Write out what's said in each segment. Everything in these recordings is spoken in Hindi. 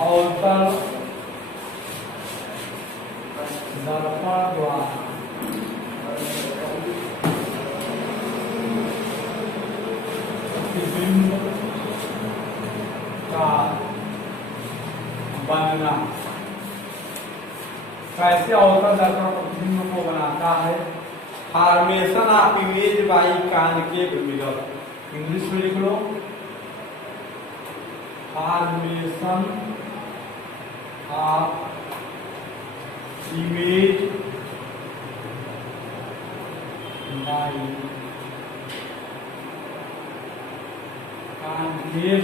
अवतल दर्पण द्वारा प्रतिबिंब का बनना। कैसे अवतल दर्पण प्रतिबिंब को बनाता है? Formation of image by concave mirror. English में लिख लो, formation of image by concave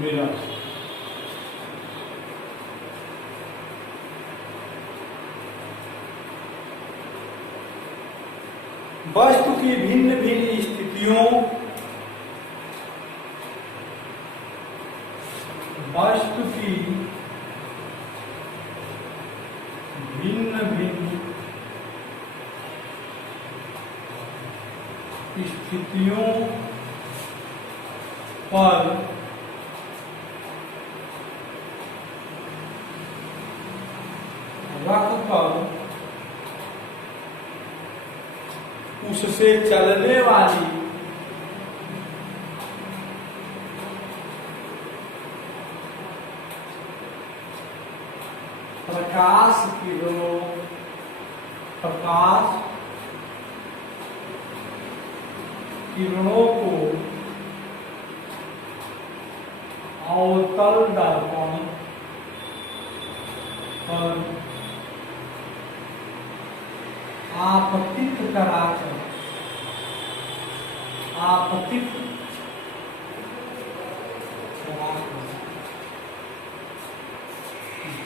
mirror. वस्तु की भिन्न भिन्न स्थितियों, वस्तु की भिन्न भिन्न स्थितियों पर रखकर उससे चलने वाली प्रकाश किरणों को अवतल दर्पण पर आपतित कराकर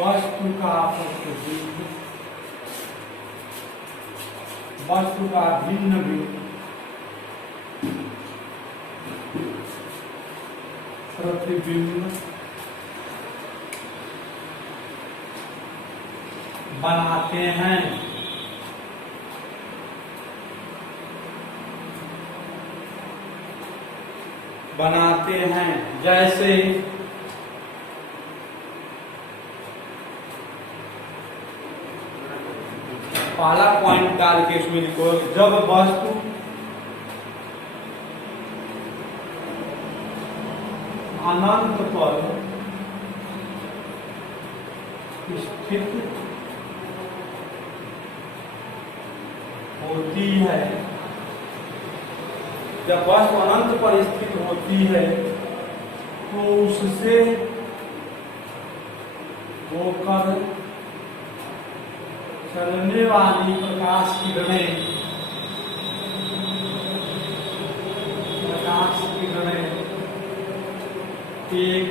वस्तु का प्रतिबिंब, वस्तु का भिन्न भिन्न प्रतिबिंब बनाते हैं। जैसे पहला पॉइंट डाल के इसमें लिखो, जब वस्तु अनंत पर स्थित होती है, जब वस्तु अनंत पर स्थित होती है तो उससे होकर चलने वाली प्रकाश किरणें एक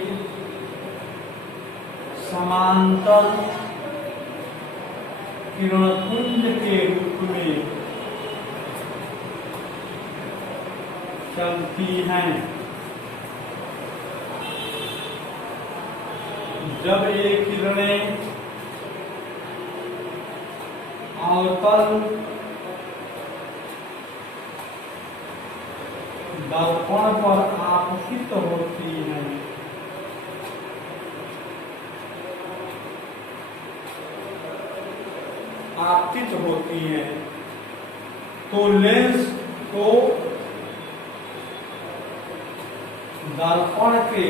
समांतर किरणपुंज के रूप में चलती हैं। जब ये किरणें अवतल दर्पण पर आपतित होती हैं तो लेंस को दर्पण के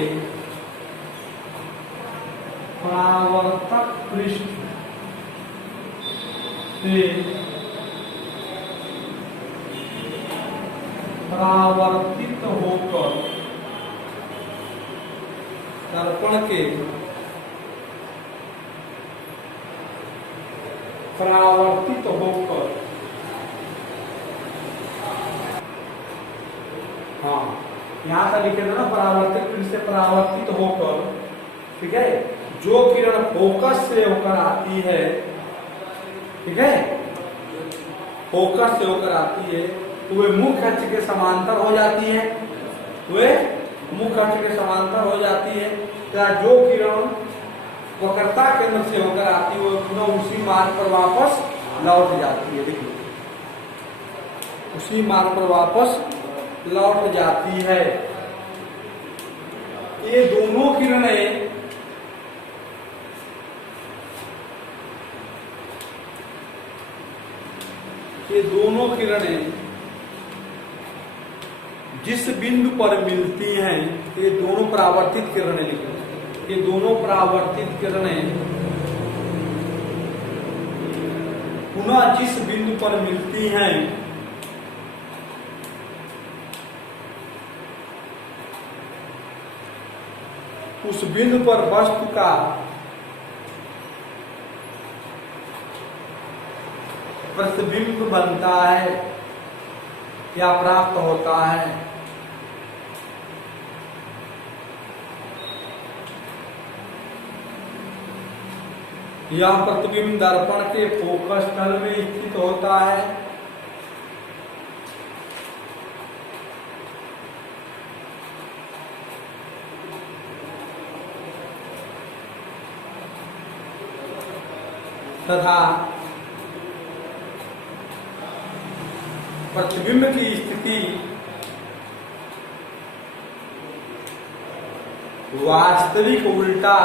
परावर्तक पृष्ठ से परावर्तित होकर दर्पण के परावर्तित होकर, हाँ यहां से लिखे ना, परावर्तित पृष्ठ से परावर्तित होकर, ठीक है, जो किरण फोकस से होकर आती है, ठीक है, फोकस से होकर आती है तो वे मुख्य अक्ष के समांतर हो जाती है, हो जाती है। या जो किरण वक्रता केंद्र से होकर आती है वो पुनः उसी मार्ग पर वापस लौट जाती है। देखिए उसी मार्ग पर वापस लौट जाती है। ये दोनों किरणें जिस बिंदु पर मिलती हैं, ये दोनों परावर्तित किरणें लिखी, ये दोनों परावर्तित किरणें पुनः जिस बिंदु पर मिलती हैं उस बिंदु पर वस्तु का प्रतिबिंब बनता है या प्राप्त होता है। यह प्रतिबिंब दर्पण के फोकस तल में स्थित होता है। तथा प्रतिबिंब की स्थिति वास्तविक उल्टा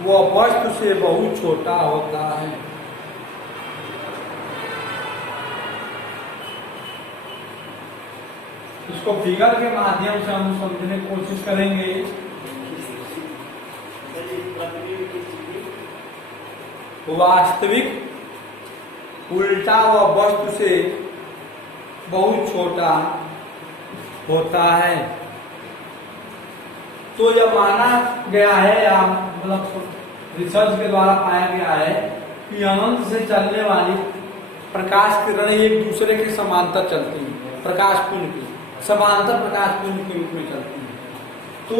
व वस्तु से बहुत छोटा होता है। इसको फिगर के माध्यम से हम समझने की कोशिश करेंगे। वास्तविक उल्टा व वस्तु से बहुत छोटा होता है। तो यह माना गया है या मतलब रिसर्च के द्वारा पाया गया है कि अनंत से चलने वाली प्रकाश किरणें एक दूसरे के समांतर चलती हैं, प्रकाश पुंज की समांतर प्रकाश पुंज के रूप में चलती हैं। तो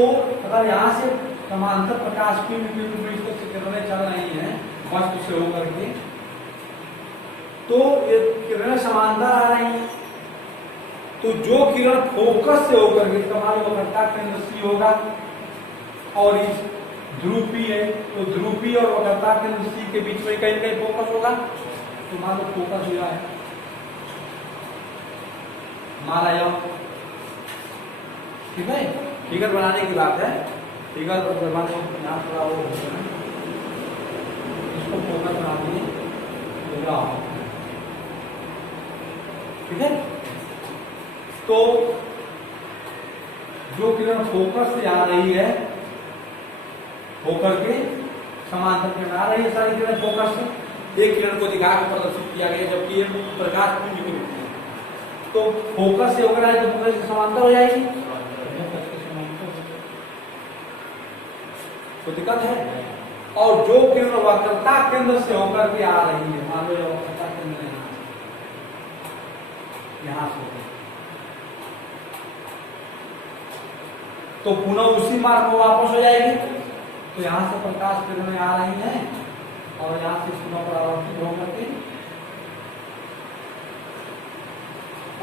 अगर यहाँ से समांतर प्रकाश पुंज के रूप में इसको किरणें चल रही हैं वस्तु से होकर के, तो ये किरणें समांतर आ रही हैं। तो जो किरण फोकस से होकर के हमारे वक्रता केंद्र सी होगा और इस ध्रुवी है, तो ध्रुवी और वक्रता केंद्र सी के बीच में कहीं कहीं फोकस होगा, तो मान लो फोकस हुआ है हमारा यह। ठीक है, फिगर बनाने की बात है। फिगर बनाने यहाँ थोड़ा वो इसको फोकस बनाने होगा। ठीक है, तो जो किरण फोकस से आ रही है होकर के समांतर किरण आ रही है, सारी किरण फोकस से एक किरण को दिखा के प्रदर्शित किया गया, जबकि ये प्रकाश पुंज के रूप में। तो फोकस से होकर आए तो फोकस से समांतर हो जाएगी, तो दिक्कत है। और जो किरण वक्रता केंद्र से होकर के आ रही है, मान लो वक्रता केंद्र यहाँ से, तो पुनः उसी मार्ग में वापस हो जाएगी। तो यहाँ से प्रकाश किरणें आ रही हैं और यहाँ से पुनः परावर्तित होकर के,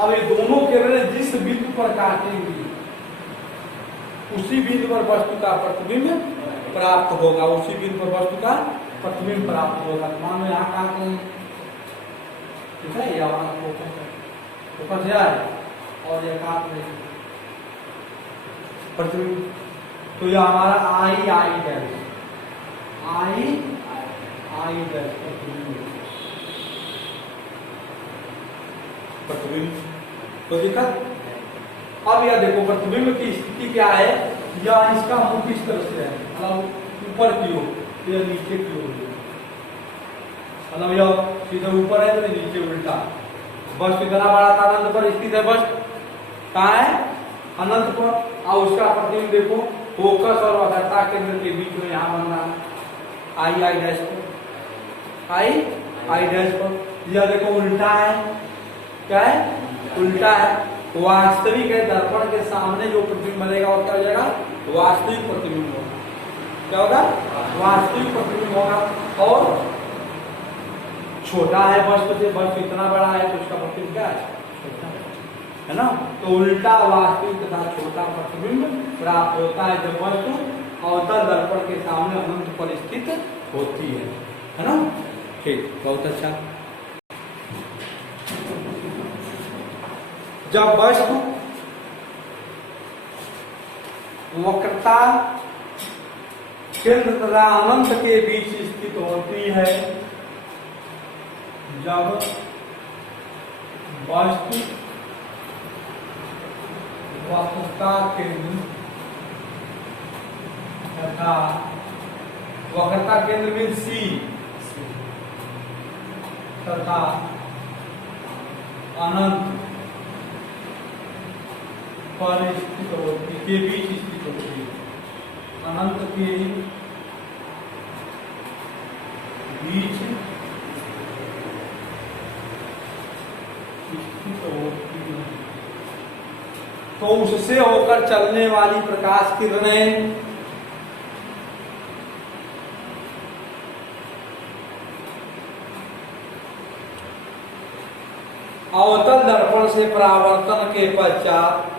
अब ये दोनों किरणें जिस बिंदु पर काटेंगी उसी बिंदु पर वस्तु का प्रतिबिंब प्राप्त होगा, उसी बिंदु पर वस्तु का प्रतिबिंब प्राप्त होगा। मान लो यहाँ काट रहे हैं, ठीक है, या वहां फोकस जाए और ये काट रहे हैं प्रतिबिंब, तो यह हमारा आई डैश प्रतिबिंब। तो दिक्कत, अब यह देखो प्रतिबिंब की स्थिति क्या है, या इसका मुख इस तरह से है, मतलब ऊपर की ओर, या नीचे की ओर, मतलब यह सीधे ऊपर है तो नीचे उल्टा। बस इतना बड़ा था अनंत पर स्थित है, बस कहाँ है, अनंत पर। और उसका प्रतिबिंब देखो फोकस और वक्रता केंद्र के बीच में यहाँ बन रहा है, आई डैश पर। यह देखो उल्टा है, क्या है, उल्टा है। वास्तविक है, दर्पण के सामने जो प्रतिबिंब बनेगा वो क्या हो जाएगा, वास्तविक प्रतिबिंब होगा। क्या होगा, वास्तविक प्रतिबिंब होगा। और छोटा है वस्तु से, वस्तु इतना बड़ा है तो उसका प्रतिबिंब क्या है, छोटा है ना। तो उल्टा वास्तविक तथा छोटा प्रतिबिंब प्राप्त होता है जब वस्तु अवतल दर्पण के सामने अनंत पर स्थित होती है ना। ठीक, बहुत अच्छा। जब वस्तु वक्रता केंद्र तथा अनंत के बीच स्थित होती है जब वस्तु वक्रता केंद्र तथा वक्रता केंद्र में सी तथा अनंत पर स्थित होती के बीच स्थित होती है। अनंत के बीच स्थित होती है तो उससे होकर चलने वाली प्रकाश किरणें अवतल दर्पण से परावर्तन के पश्चात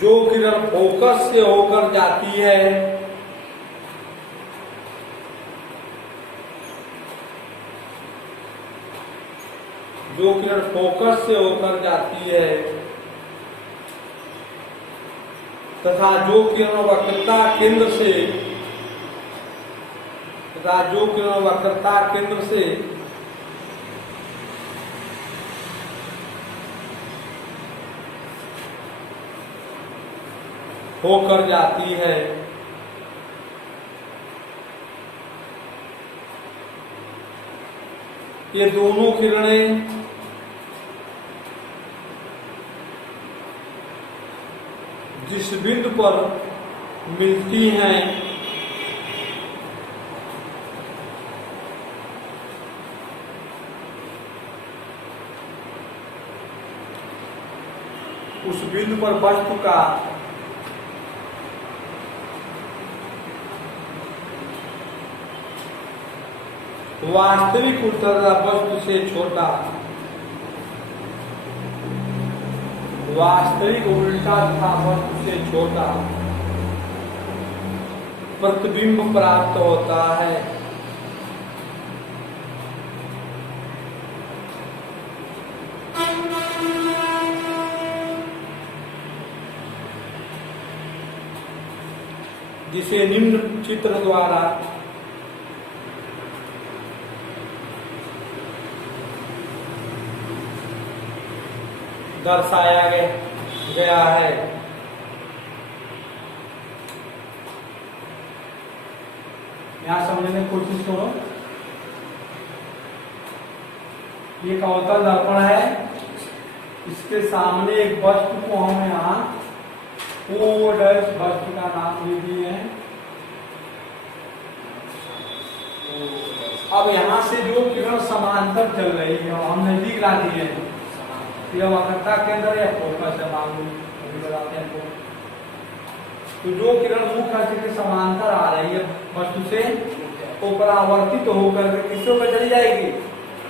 जो किरण फोकस से होकर जाती है जो किरण फोकस से होकर जाती है तथा जो किरण वक्रता केंद्र से होकर जाती है ये दोनों किरणें जिस बिंदु पर मिलती हैं उस बिंदु पर वस्तु का वास्तविक उत्तरदाता वस्तु से छोटा वास्तविक उल्टा तथा वस्तु से छोटा प्रतिबिंब प्राप्त होता है। जिसे निम्न चित्र द्वारा दर्शाया गया है। यहां समझने की कोशिश करो। ये अवतल दर्पण है, इसके सामने एक वस्तु को हम यहाँ ओ डैश वस्तु का नाम दे दिए हैं। अब यहाँ से जो किरण समांतर चल रही है हम नजदीक ला दिए हैं। यह वक्रता केंद्र या फोकस है, मालूम अभी बताते हैं आपको। तो जो किरण मुख्य अक्ष के समांतर आ रही है वस्तु से वो परावर्तित होकर के किससे होकर चली जाएगी,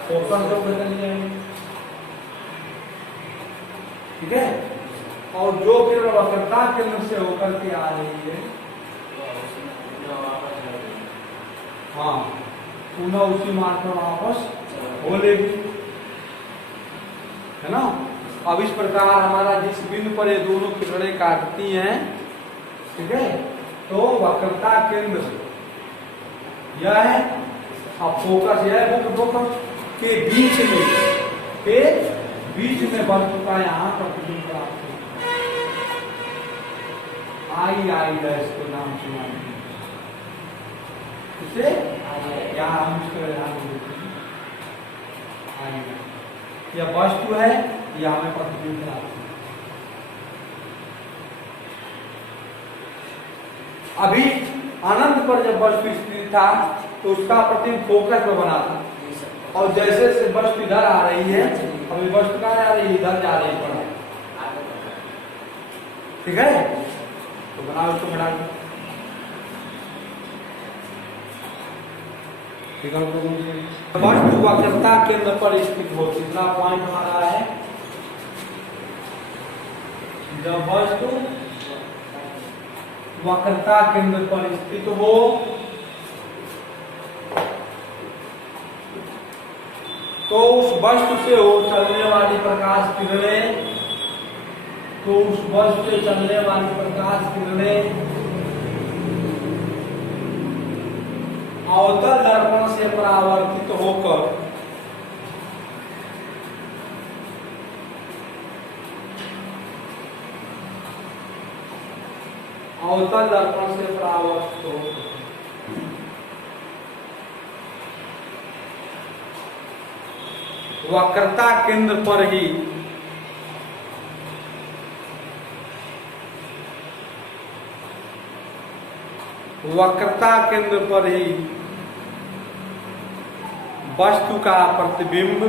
फोकस से होकर चली जाएगी। ठीक है। और जो किरण वक्रता केंद्र से होकर के आ रही है हाँ पुनः उसी मार्ग पर वापस हो लेगी, है ना। अब इस प्रकार हमारा जिस बिंदु पर ये दोनों किरणें काटती हैं, ठीक है, तो वक्रता केंद्र यह है, अब फोकस यह है, मुख्य फोकस के बीच में वस्तु का यहाँ प्रतिबिंब प्राप्त आई डैश के नाम से इसे यहाँ हम इसको ध्यान देते हैं। यह वस्तु है, यह हमें प्रतिबिंब प्राप्त है। अभी अनंत पर जब वस्तु स्थित था तो उसका प्रतिबिंब फोकस में बना था, और जैसे जैसे वस्तु इधर आ रही है, अभी वस्तु कहाँ जा रही है, इधर जा रही है। ठीक है, तो बनाओ इसको बढ़ा दो। वस्तु वक्रता केंद्र पर स्थित हो, कितना पॉइंट हमारा है, जब वस्तु वक्रता केंद्र पर स्थित हो, तो उस वस्तु से हो चलने वाली प्रकाश किरणें, तो उस वस्तु से चलने वाली प्रकाश किरणें अवतल दर्पण से परावर्तित होकर अवतल दर्पण से परावर्तित होकर वक्रता केंद्र पर ही वक्रता केंद्र पर ही वस्तु का प्रतिबिंब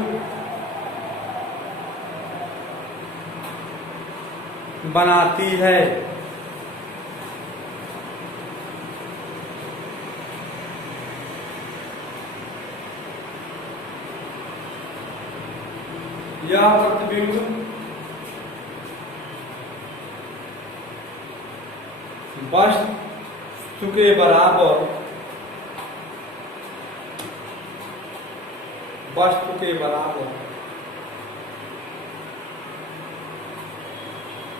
बनाती है। यह प्रतिबिंब वस्तु के बराबर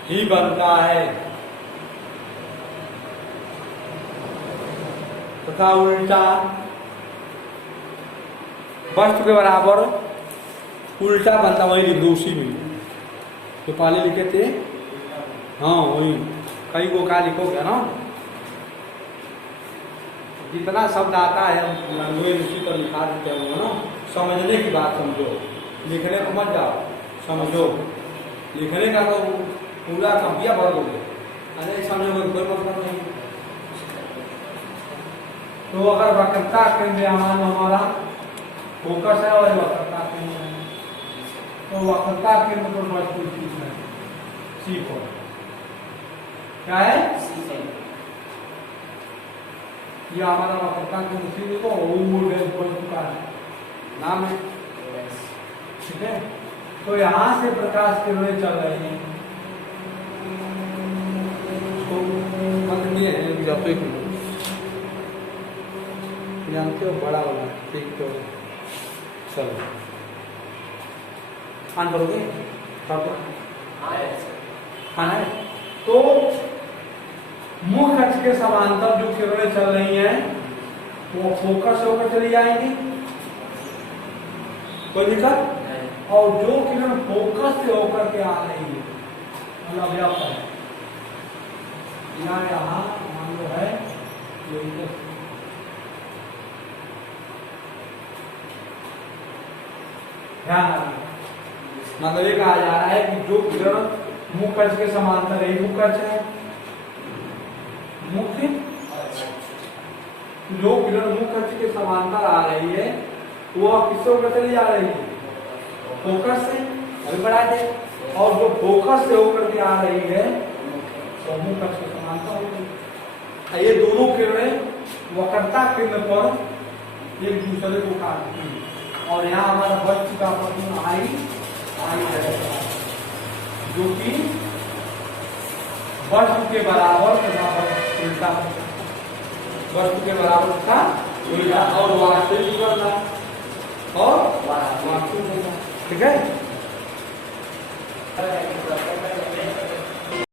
ही बनता है तथा उल्टा वस्तु के बराबर उल्टा बनता, वही लिख दो उसी में जो पहले लिखे थे। हाँ वही कई को क्या लिखोगे ना, जितना शब्द आता है लैंग्वेज उसी पर लिखा देते हैं ना। समझने की बात समझो, लिखने को मत जाओ, समझो। लिखने का तो पूरा कम्पिया भर दोगे, अरे समझोगे कोई मतलब नहीं। तो अगर वक्रता केंद्र हमारा फोकस है और वक्रता केंद्र है, तो वक्रता केंद्र पर वस्तु स्थित है सी पर। क्या है? ये हमारा वक्रता केंद्र सी देखो, बोल चुका है, नाम है, ठीक है। तो यहाँ से प्रकाश किरणें चल रही हैं, तो मतलब ये है जब एक जानते हो बड़ा वाला, ठीक। तो चलो ऑन करोगे खाना है। तो मुख्य अक्ष के समांतर जो किरणें चल रही हैं वो फोकस होकर चली जाएंगी, कोई दिक्कत। और जो किरण फोकस से होकर के आ रही है, मतलब यहाँ मान लो है ध्यान रखना, मतलब ये कहा जा रहा है कि जो किरण मुख्य अक्ष के समांतर है, मुख्य अक्ष है, मुख्य जो किरण मुख्य अक्ष के समांतर आ रही है वो किससे होकर चली जा रही है? फोकस से। अभी बढ़ा दे। और जो फोकस से होकर के आ रही है तो मुख्य अक्ष के समांतर होगी। ये दोनों किरणें वक्रता केंद्र पर एक दूसरे को काटती हैं, और यहाँ हमारा वस्तु का प्रतिबिंब आई रहेगा, जो कि वस्तु के बराबर तथा उल्टा, वस्तु के बराबर का उल्टा, और वास्तविक करना और वास्तविक, ठीक है।